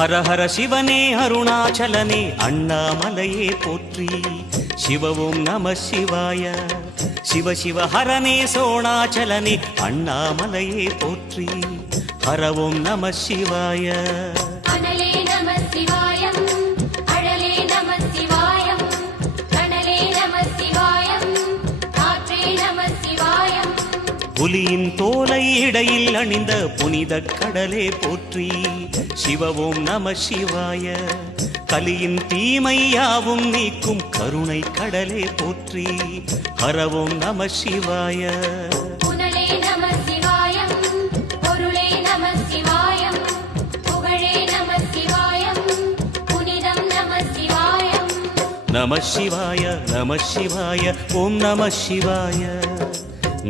ஹர ஹர சிவனே அருணாச்சலனே அண்ணாமலையே போற்றி. சிவவும் நம சிவாய. சிவ சிவ ஹரனே சோணாச்சலனே அண்ணாமலையே போற்றி. ஹரவும் நம சிவாய. அனலே நம சிவாயம், அழலே நம சிவாயம், கனலே நம சிவாயம், காற்றே நம சிவாயம். புலியின் தோலை இடையில் அணிந்த புனித கடலே போற்றி. சிவவும் நம சிவாய. கலியின் தீமையாவும் நீக்கும் கருணை கடலே போற்றி. ஹரவும் நம சிவாய. புனலே நம சிவாயம், பொருளே நம சிவாயம், புகழே நம சிவாயம், புனிதம் நம சிவாயம். நம சிவாய நம சிவாய ஓம் நம சிவாய.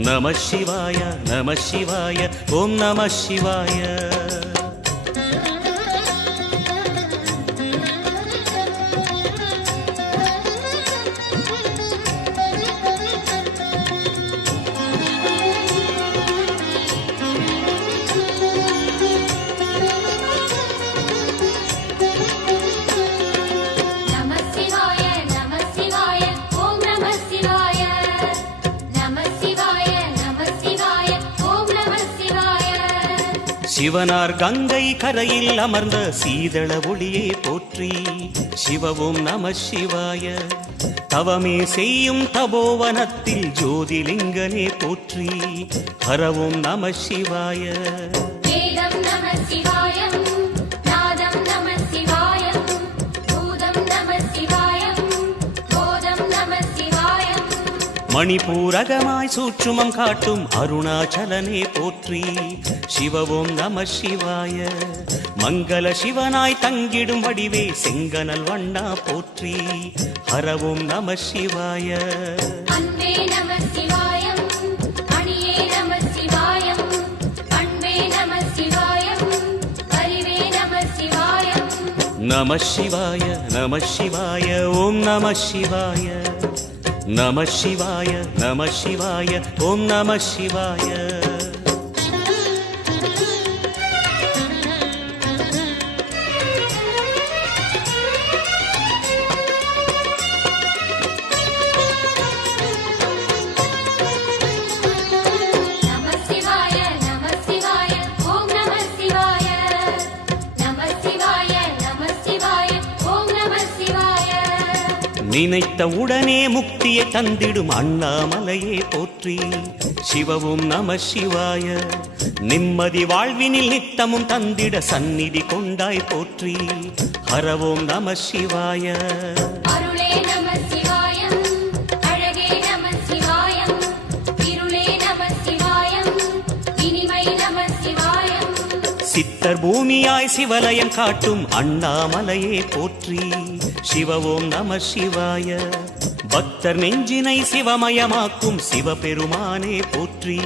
நம சிவாய நம சிவாய ஓம் நம சிவாய. சிவனார் கங்கை கரையில் அமர்ந்த சீதள ஒளியே போற்றி. சிவவும் நம சிவாய. தவமே செய்யும் தபோவனத்தில் ஜோதிலிங்கனே போற்றி. ஹரவும் நம சிவாய. வேதம் நம சிவாயம், நாதம் நம சிவாயம், பூதம் நம சிவாயம், போதம் நம சிவாயம். மணிபூரகமாய் சூட்சுமம் காட்டும் அருணாச்சலனே போற்றி. சிவவும் நம சிவாய. மங்கள சிவனாய் தங்கிடும் வடிவே செங்கனல் வண்ணா போற்றி. ஹரவும் நம சிவாய. அன்பே நம சிவாயம், அணியே நம சிவாயம், அன்பே நம சிவாயம், அறிவே நம சிவாயம். நம சிவாய நம சிவாய ஓம் நம சிவாய. நம சிவாய நம சிவாய ஓம் நம சிவாய. நினைத்த உடனே முக்தியை தந்திடும் அண்ணாமலையே போற்றி. சிவவும் நம சிவாய. நிம்மதி வாழ்வினில் நித்தமும் தந்திட சந்நிதி கொண்டாய் போற்றி. ஹரவும் நம சிவாய. அருளே நம சிவாயம், அழகே நம சிவாயம், இருளே நம சிவாயம், இனிமை நம சிவாயம். சித்தர் பூமியாய் சிவலயம் காட்டும் அண்ணாமலையே போற்றி. சிவவும் நம சிவாய. பக்தர் நெஞ்சினை சிவமயமாக்கும் சிவபெருமானே போற்றி.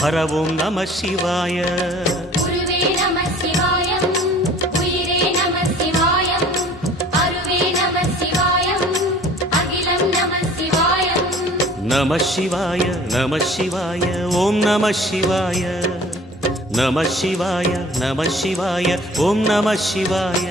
ஹரவும் நம சிவாய. குருவே நம சிவாயம், உயிரே நம சிவாயம், அருவே நம சிவாயம், அகிலம் நம சிவாயம். நம சிவாய நம சிவாய ஓம் நம சிவாய. நம சிவாய நம சிவாய ஓம் நம சிவாய.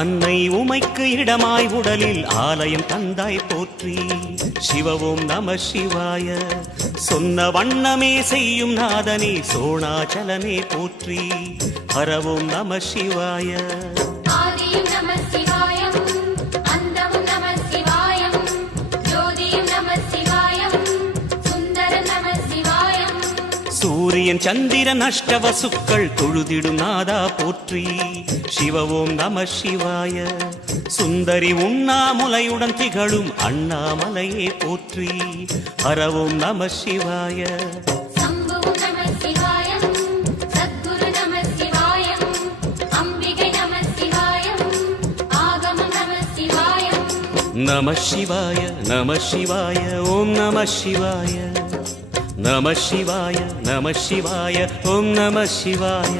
அன்னை உமைக்கு இடமாய் உடலில் ஆலயம் தந்தாய் போற்றி. சிவவும் நம சிவாய. சொன்ன வண்ணமே செய்யும் நாதனே சோணாச்சலனே போற்றி. ஹரவும் நம சிவாய. ஆதியும் நம சிவாயம், அந்தமும் நம சிவாயம், ஜோதியும் நம சிவாயம், சுந்தரம் நம சிவாயம். சூரியன் சந்திரன் அஷ்டவசுக்கள் தொழுதிடும் நாதா போற்றி. சிவவும் நம சிவாய. சுந்தரி உண்ணாமுலையுடன் திகழும் அண்ணாமலையே போற்றி. ஹரவும் நம சிவாய. சம்புவும் நம சிவாயம், சத்குரு நம சிவாயம், அம்பிகை நம சிவாயம், ஆகமம் நம சிவாயம். நம சிவாய நம சிவாய ஓம் நம சிவாய நம சிவாய நம சிவாய ஓம் நம சிவாய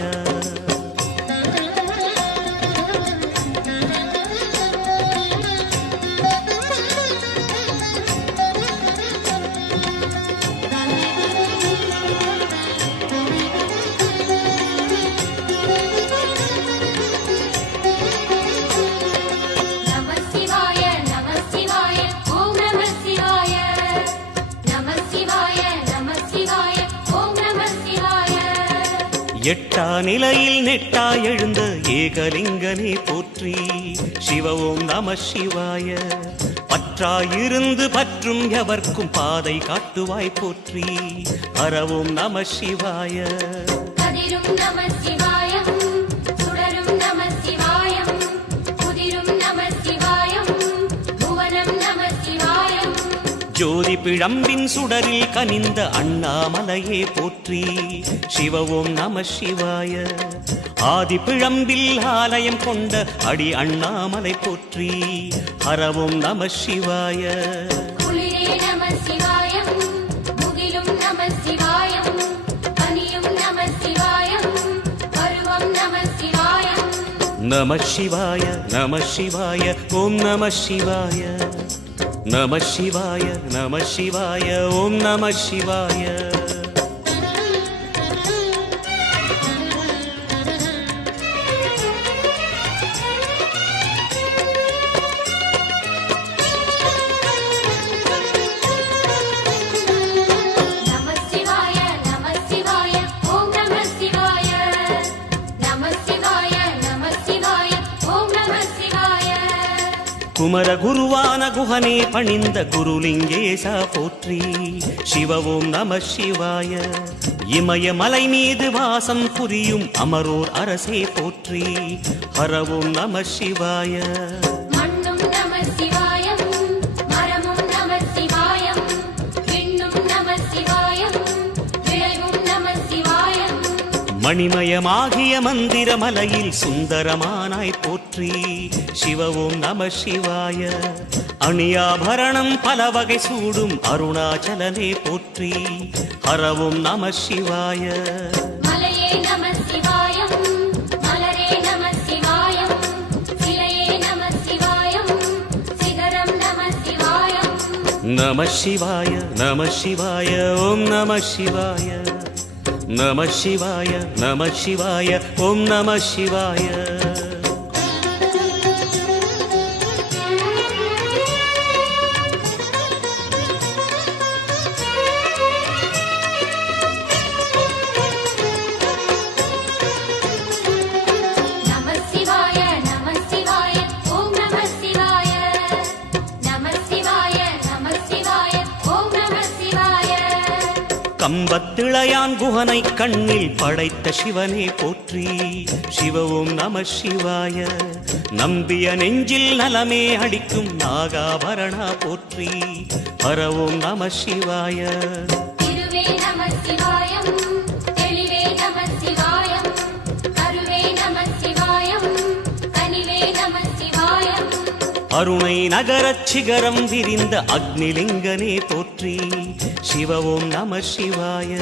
நம சிவாய நம சிவாய ஓம் நம சிவாய நம சிவாய நம சிவாய ஓம் நம சிவாய எட்டா நிலையில் நெட்டா எழுந்த ஏகலிங்கனே போற்றி சிவ ஓம் நம சிவாய பற்றாயிருந்து பற்றும் எவர்க்கும் பாதை காட்டுவாய் போற்றி ஹரவோம் நம சிவாய கதிரும் நம சிவாயம் சுடரும் நம சிவாயம் குதிரும் நம சிவாயம் புவனம் நம சிவாயம் ஜோதி பிழம்பின் சுடரில் கனிந்த அண்ணாமலையே போற்றி சிவ ஓம் நம சிவாய ஆதி பிழம்பில் ஆலயம் கொண்ட அடி அண்ணாமலை போற்றி ஹரவோம் நம சிவாய குளிரே நம சிவாயம் முகிலும் நம சிவாயம் பனியும் நம சிவாயம் பருவம் நம சிவாயம் நம சிவாய நம சிவாய ஓம் நம சிவாய நம சிவாய நம சிவாய ஓம் நம சிவாய நம சிவாய நம சிவாய ஓம் நம சிவாய நம சிவாய நம சிவாய ஓம் நம சிவாய குமர குருவான குஹனே பணிந்த குருலிங்கேசா போற்றி சிவ ஓம் நம சிவாய இமய மலை மீது வாசம் புரியும் அமரோர் அரசே போற்றி ஹரவோம் நம சிவாய மண்ணும் நம சிவாயம் மரமும் நம சிவாயம் விண்ணும் நம சிவாயம் விளைவும் நம சிவாயம் மணிமயமாகிய மந்திர மலையில் சுந்தரமானாய் போற்றி சிவ ஓம் நம சிவாய அணியாபரணம் பல வகை சூடும் அருணாச்சலனே போற்றி ஹரவோம் நம சிவாய மலையே நம சிவாயம் மலரே நம சிவாயம் சிலையே நம சிவாயம் சிகரம் நம சிவாயம் நம சிவாய நம சிவாய ஓம் நம சிவாய நம சிவாய நம சிவாய ஓம் நம சிவாய நம சிவாய நம சிவாய ஓம் நம சிவாய நம சிவாய நம சிவாய ஓம் நம சிவாய கம்பத்திளையான் குஹனை கண்ணில் படைத்த சிவனே போற்றி சிவ ஓம் நம சிவாய நம்பிய நெஞ்சில் நலமே அளிக்கும் நாகாபரணா போற்றி ஹரவோம் நம சிவாய திருவே நம சிவாயம் தெளிவே நம சிவாயம் கருவே நம சிவாயம் கனிவே நம சிவாயம் அருணை நகரச் சிகரம் விரிந்த அக்னிலிங்கனே போற்றி சிவ ஓம் நம சிவாய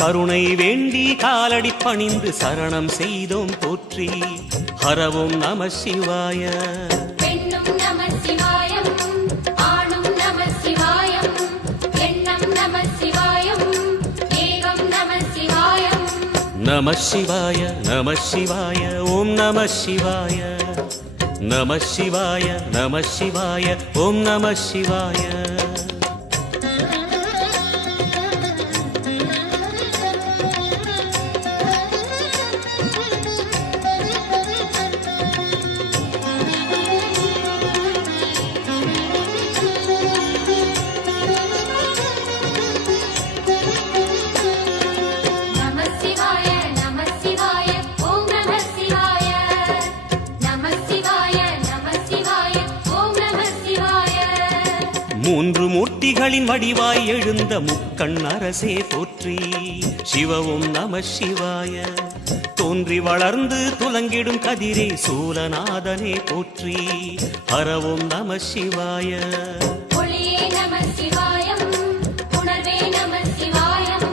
கருணை வேண்டி காலடி பணிந்து சரணம் செய்தோம் போற்றி ஹரவோம் நம சிவாய பெண்ணும் நம சிவாயம் ஆணும் நம சிவாயம் எண்ணம் நம சிவாயம் ஏகம் நம சிவாயம் நம சிவாய நம சிவாய ஓம் நம சிவாய நம சிவாய நம சிவாய ஓம் நம சிவாய நம சிவாய நம சிவாய ஓம் நம சிவாய நம சிவாய நம சிவாய ஓம் நம சிவாய மூர்த்திகளின் வடிவாய் எழுந்த முக்கண் அரசே போற்றி. சிவவும் நம சிவாய. தோன்றி வளர்ந்து துலங்கிடும் கதிரே சூலநாதனே போற்றி. ஹரவும் நம சிவாய. ஒளியே நம சிவாயம், உணர்வே நம சிவாயம்,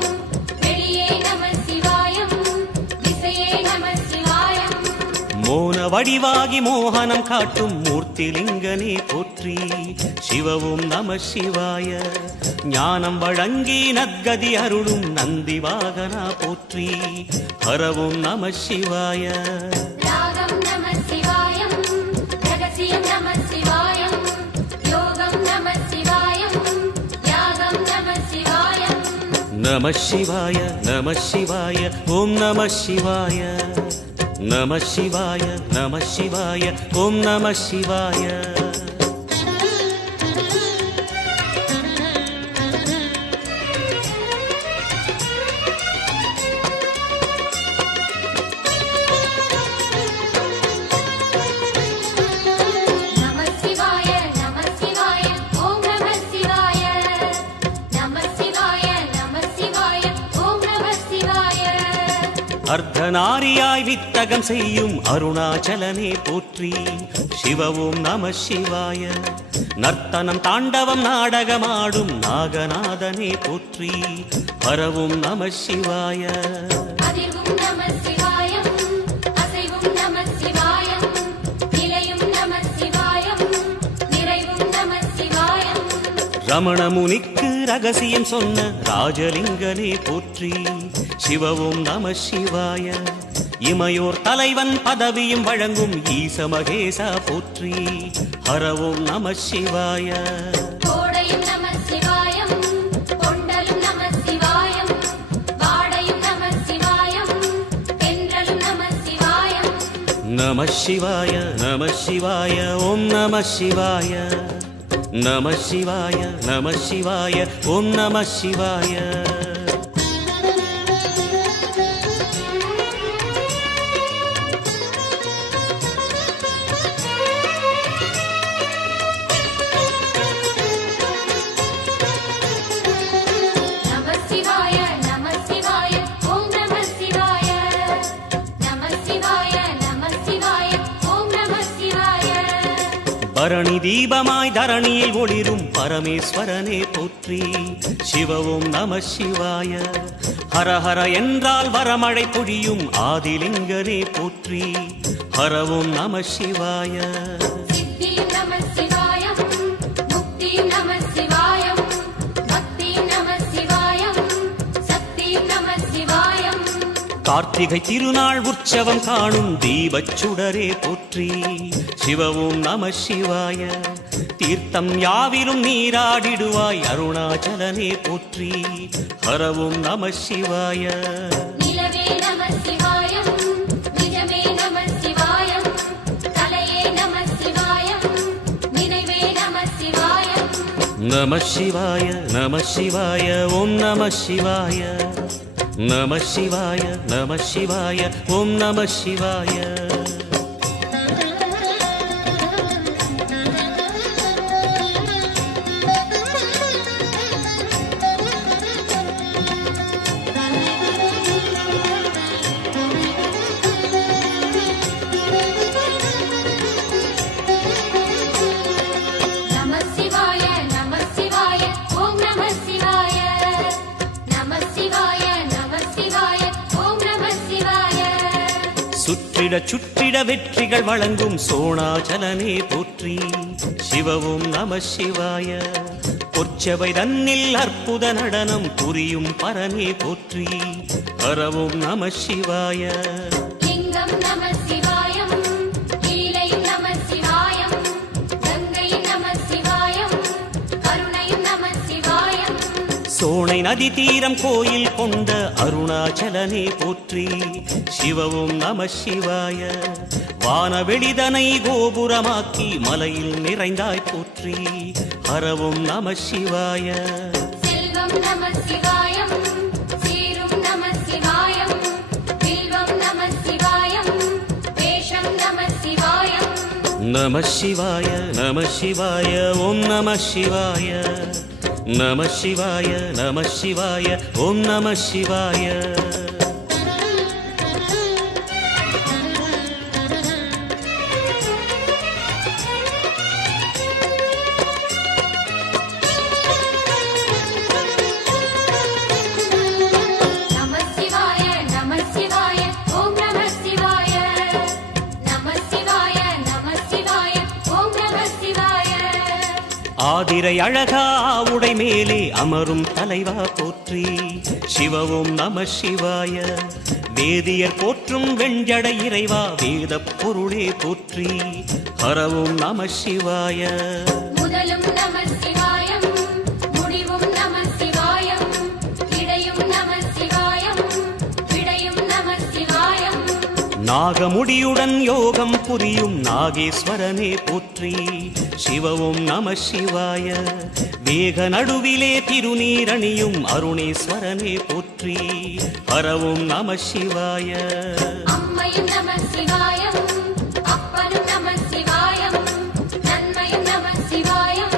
வெளியே நம சிவாயம், திசையே நம சிவாயம். மோன வடிவாகி மோகனம் காட்டும் மூர்த்திலிங்கனே போற்றி. சிவவும் நம சிவாய. ஞானம் வழங்கி நற்கதி அருளும் நந்தி வாகனா போற்றி. ஹரவும் நம சிவாய. ராகம் நம சிவாயம், ரகசியம் நம சிவாயம், யோகம் நம சிவாயம், யாகம் நம சிவாயம். நம சிவாய நம சிவாய ஓம் நம சிவாய. நம சிவாய நம சிவாய ஓம் நம சிவாய. நம சிவாய நம சிவாய ஓம் நம சிவாய. நம சிவாய நம சிவாய ஓம் நம சிவாய. அர்த்தநாரியாய் வித்தகம் செய்யும் அருணாச்சலனே போற்றி. சிவவும் நம சிவாய. நர்த்தனம் தாண்டவம் நாடகமாடும் நாகநாதனே போற்றி. ஹரவும் நம சிவாய. அதிர்வும் நம சிவாயம், அசைவும் நம சிவாயம், நிலையும் நம சிவாயம், நிறைவும் நம சிவாயம். ரமண முனிக்கு ரகசியம் சொன்ன ராஜலிங்கனே போற்றி. சிவவும் நம சிவாய. இமையோர் தலைவன் பதவியும் வழங்கும் ஈச மகேசா போற்றி. ஹரவும் நம சிவாய. கோடையும் நம சிவாயம், கொண்டலும் நம சிவாயம், வாடையும் நம சிவாயம், தென்றலும் நம சிவாயம். நம சிவாய நம சிவாய ஓம் நம சிவாய. நம சிவாய நம சிவாய ஓம் நம சிவாய. நம சிவாய நம சிவாய ஓம் நம சிவாய. நம சிவாய நம சிவாய ஓம் நம சிவாய. பரணி தீபமாய் தரணியில் ஒளிரும் பரமேஸ்வரனே போற்றி. சிவவும் நம சிவாய. ஹரஹர என்றால் வரமழை பொழியும் ஆதிலிங்கனே போற்றி. ஹரவும் நம சிவாய. சித்தியும் நம சிவாயம், முக்தியும் நம சிவாயம், பக்தியும் நம சிவாயம், சக்தியும் நம சிவாயம். கார்த்திகை திருநாள் உற்சவம் காணும் தீபச் சுடரே போற்றி. சிவவும் நம சிவாய. தீர்த்தம் யாவிலும் நீராடிடுவாய் அருணாச்சலனே போற்றி. ஹரவும் நம சிவாய. நிலவே நம சிவாயம், நிஜமே நம சிவாயம், கலையே நம சிவாயம், நினைவே நம சிவாயம். நம சிவாய நம சிவாய ஓம் நம சிவாய. நம சிவாய நம சிவாய ஓம் நம சிவாய. நம சிவாய நம சிவாய ஓம் நம சிவாய. நம சிவாய நம சிவாய ஓம் நம சிவாய. சுற்றிட சுற்றிட வெற்றிகள் வழங்கும் சோணாச்சலனே போற்றி. சிவவும் நம சிவாய. பொற்சபை தன்னில் அற்புத நடனம் புரியும் பரனே போற்றி. ஹரவும் நம சிவாய. லிங்கம் நம சிவாயம், லீலையும் நம சிவாயம், கங்கையும் நம சிவாயம், கருணையும் நம சிவாயம். சோனை நதி தீரம் கோயில் கொண்ட அருணாச்சலனே போற்றி. சிவவும் நம சிவாய. வானவெளிதனை கோபுரமாக்கி மலையில் நிறைந்தாய் போற்றி. ஹரவும் நம சிவாய. செல்வம் நம சிவாயம், சீரும் நம சிவாயம், வில்வம் நம சிவாயம், வேஷம் நம சிவாயம். நம சிவாய நம சிவாய ஓம் நம சிவாய. நம சிவாய நம சிவாய ஓம் நம சிவாய. ஆதிரை அழகா உடை மேலே அமரும் தலைவா போற்றி சிவவும் நம சிவாய. வேதியர் போற்றும் வெண்ஜடை இறைவா வேத பொருளே போற்றி ஹரவும் நம சிவாய. முதலும் நம சிவாயம் முடிவும் நம சிவாயம் இடையும் நம சிவாயம் விடையும் நம சிவாயம். நாகமுடியுடன் யோகம் புரியும் நாகேஸ்வரனே போற்றி சிவவும் நம சிவாய. வேக நடுவிலே திருநீரணியும் அருணேஸ்வரனே போற்றி ஹரவும் நம சிவாய. அம்மையும் நம சிவாயம் அப்பனும் நம சிவாயம் நன்மையும் நம சிவாயம்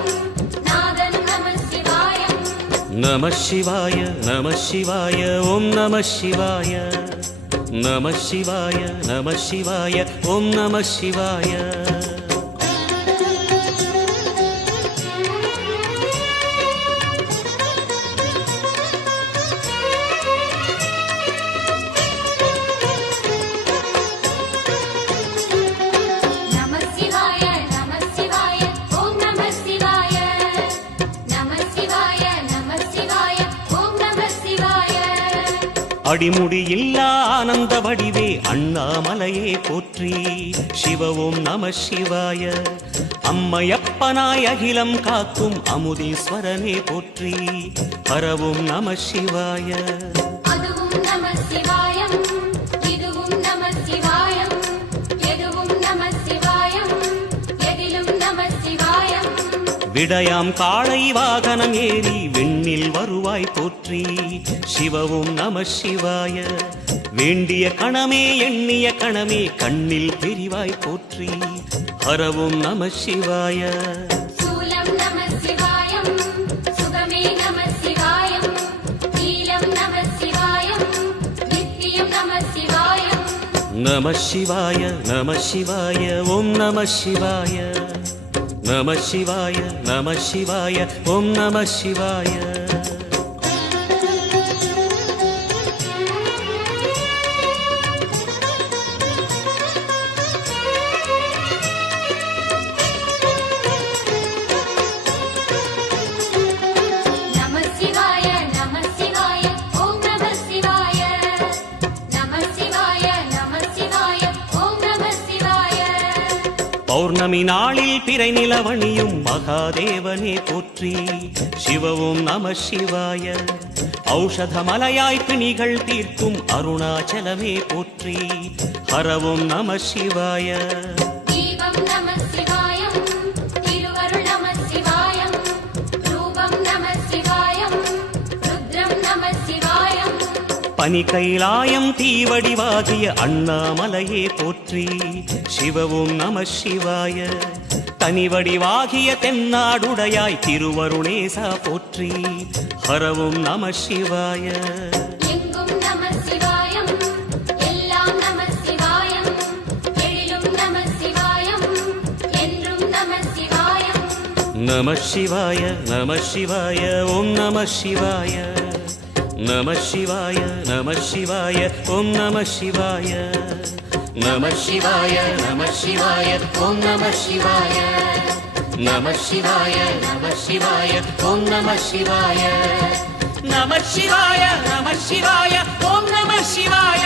நாதனும் நம சிவாயம். நம சிவாய நம சிவாய ஓம் நம சிவாய. நம சிவாய நம சிவாய ஓம் நம சிவாய. அடிமுடியில்லா ஆனந்த வடிவே அண்ணாமலையே போற்றி சிவவும் நம சிவாய. அம்மையப்பனாய் அகிலம் காக்கும் அமுதீஸ்வரனே போற்றி ஹரவும் நம சிவாய. அதுவும் நம சிவாயம் இதுவும் நம சிவாயம் எதுவும் நம சிவாயம் எதிலும் நம சிவாயம். விடயாம் காளை வாகனம் ஏறி விண்ணில் வருவாய் போற்றி சிவவும் நம சிவாய. வேண்டிய கணமே எண்ணிய கணமே கண்ணில் தெரிவாய் போற்றி ஹரவும் நம சிவாய. சூலம் நம சிவாயம் சுகமே நம சிவாயம் நீலம் நம சிவாயம் நித்தியம் நம சிவாயம். நம சிவாய நம சிவாய ஓம் நம சிவாய. நம சிவாய நம சிவாய ஓம் நம சிவாய. பௌர்ணமி நாளில் பிறை நிலவணியும் மகாதேவனே போற்றி சிவவும் நம சிவாய. ஔஷதமலையாய் பிணிகள் தீர்க்கும் அருணாச்சலமே போற்றி ஹரவும் நம சிவாய. தீபம் நம சிவாயம் திருவருள் நம சிவாயம் ரூபம் நம சிவாயம் ருத்ரம் நம சிவாயம். பனி கைலாயம் தீவடிவாகிய அண்ணாமலையே போற்றி சிவவும் நம சிவாய. தனிவடிவாகிய தென்னாடுடையாய் திருவருணேசா போற்றி ஹரவும் நம சிவாய. எங்கும் நம சிவாயம் எல்லாம் நம சிவாயம் எழிலும் நம சிவாயம் என்றும் நம சிவாயம். நம சிவாய நம சிவாய ஓம் நம சிவாய. நம சிவாய நம சிவாய ஓம் நம சிவாய. நம சிவாய நம சிவாய ஓம் நம சிவாய. நம சிவாய நம சிவாய ஓம் நம சிவாய. நம சிவாய நம சிவாய ஓம் நம சிவாய.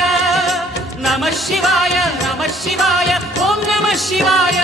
நம சிவாய நம சிவாய ஓம் நம சிவாய.